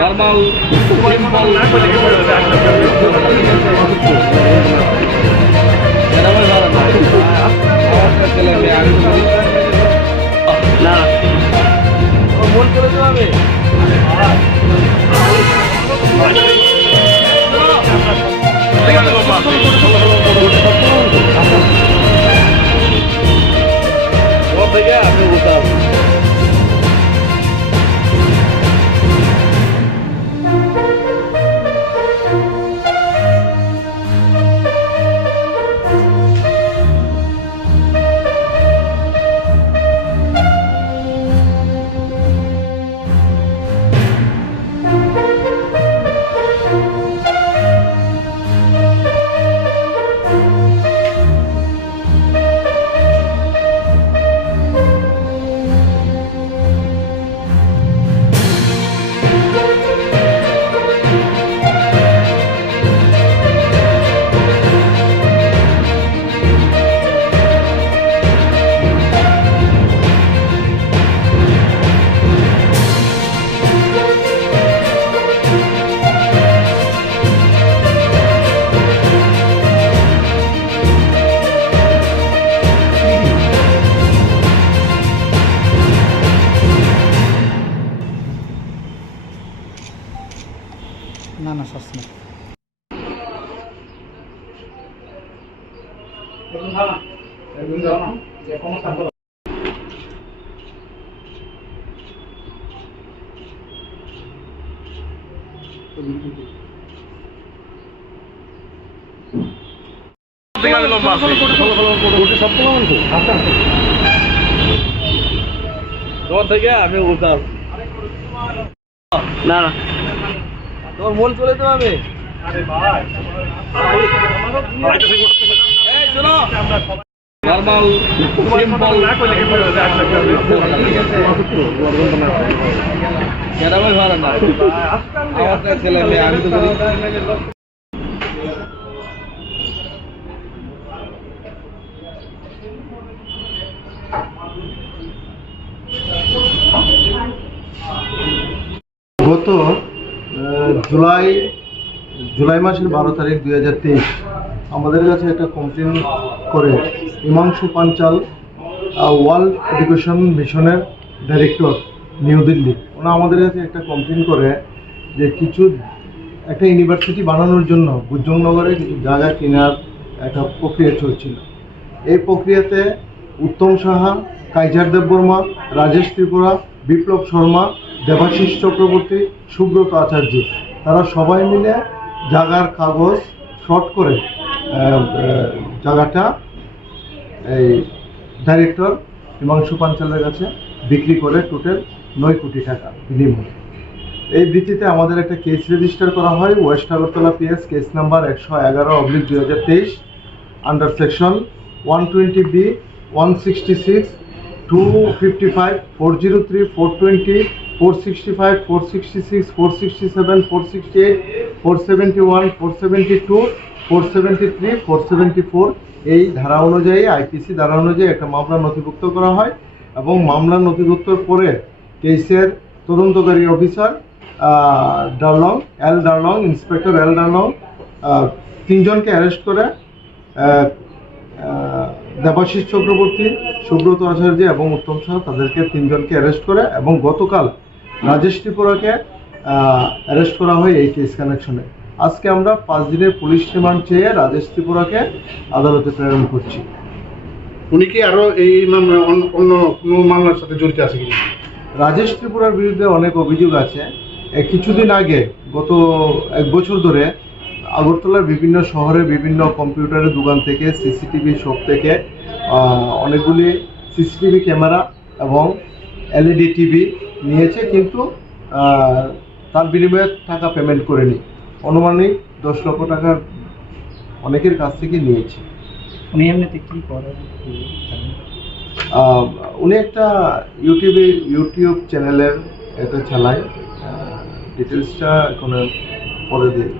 Normal না মন করে তো হবে আপনি বলতে হবে না না সস না তোমার থেকে আমি বলতাম না না তোমার মন চলে তো হবে নরমাল ভালো না আমার ছেলে মেয়ে আমি তো গত জুলাই মাসের 12 তারিখ 2023 আমাদের কাছে একটা কমপ্লেন করে হিমাংশু পাঞ্চাল ওয়ার্ল্ড এডুকেশন মিশনের ডাইরেক্টর নিউ দিল্লি ওনা আমাদের কাছে একটা কমপ্লেন করে যে একটা ইউনিভার্সিটি বানানোর জন্য গুজ্জংনগরে কিছু জায়গা কেনার একটা প্রক্রিয়া চলছিল। এই প্রক্রিয়াতে উত্তম সাহা, কাইজার দেববর্মা, রাজেশ ত্রিপুরা, বিপ্লব শর্মা, দেবাশিস চক্রবর্তী, সুব্রত আচার্য তারা সবাই মিলে জায়গার কাগজ ফ্রড করে জায়গাটা এই ডাইরেক্টর হিমাংশু পাঞ্চালের কাছে বিক্রি করে টোটাল 9 কোটি টাকা বিনিময়। এই ভিত্তিতে আমাদের একটা কেস রেজিস্টার করা হয় West Agartala PS case number 111/2023 under section 120B 166 255 403 420 465 466 467 468 471 472 473 474 এই ধারা অনুযায়ী আইপিসি ধারা অনুযায়ী একটা মামলা নথিভুক্ত করা হয় এবং মামলা নথিভুক্তর পরে কেসের তদন্তকারী অফিসার ডার্লং ইন্সপেক্টর এল ডার্লং 3 জনকে অ্যারেস্ট করে দেবাশিস চক্রবর্তী, সুব্রত আচার্য এবং উত্তম সাহা তাদেরকে 3 জনকে অ্যারেস্ট করে এবং গতকাল রাজেশ ত্রিপুরাকে অ্যারেস্ট করা হয় এই কেস কানেকশনে। আজকে আমরা 5 দিনের পুলিশ রিমান্ড চেয়ে রাজেশ ত্রিপুরাকে আদালতে প্রেরণ করছি। উনি কি আরো এই অন্য কোনো মামলার সাথে জড়িত আছে কিনা? রাজেশ ত্রিপুরার বিরুদ্ধে অনেক অভিযোগ আছে। কিছুদিন আগে গত 1 বছর ধরে আগরতলার বিভিন্ন শহরে বিভিন্ন কম্পিউটারের দোকান থেকে সিসিটিভি শপ থেকে অনেকগুলি সিসিটিভি ক্যামেরা এবং এলইডি টিভি নিয়েছে, কিন্তু তার বিনিময়ে টাকা পেমেন্ট করেনি। অনুমানিক 10 লক্ষ টাকার অনেকের কাছ থেকে নিয়েছে। উনি এমনিতে কি করেন? উনি একটা ইউটিউব চ্যানেলের এটা চালায়। ডিটেলসটা এখন পরে দিয়ে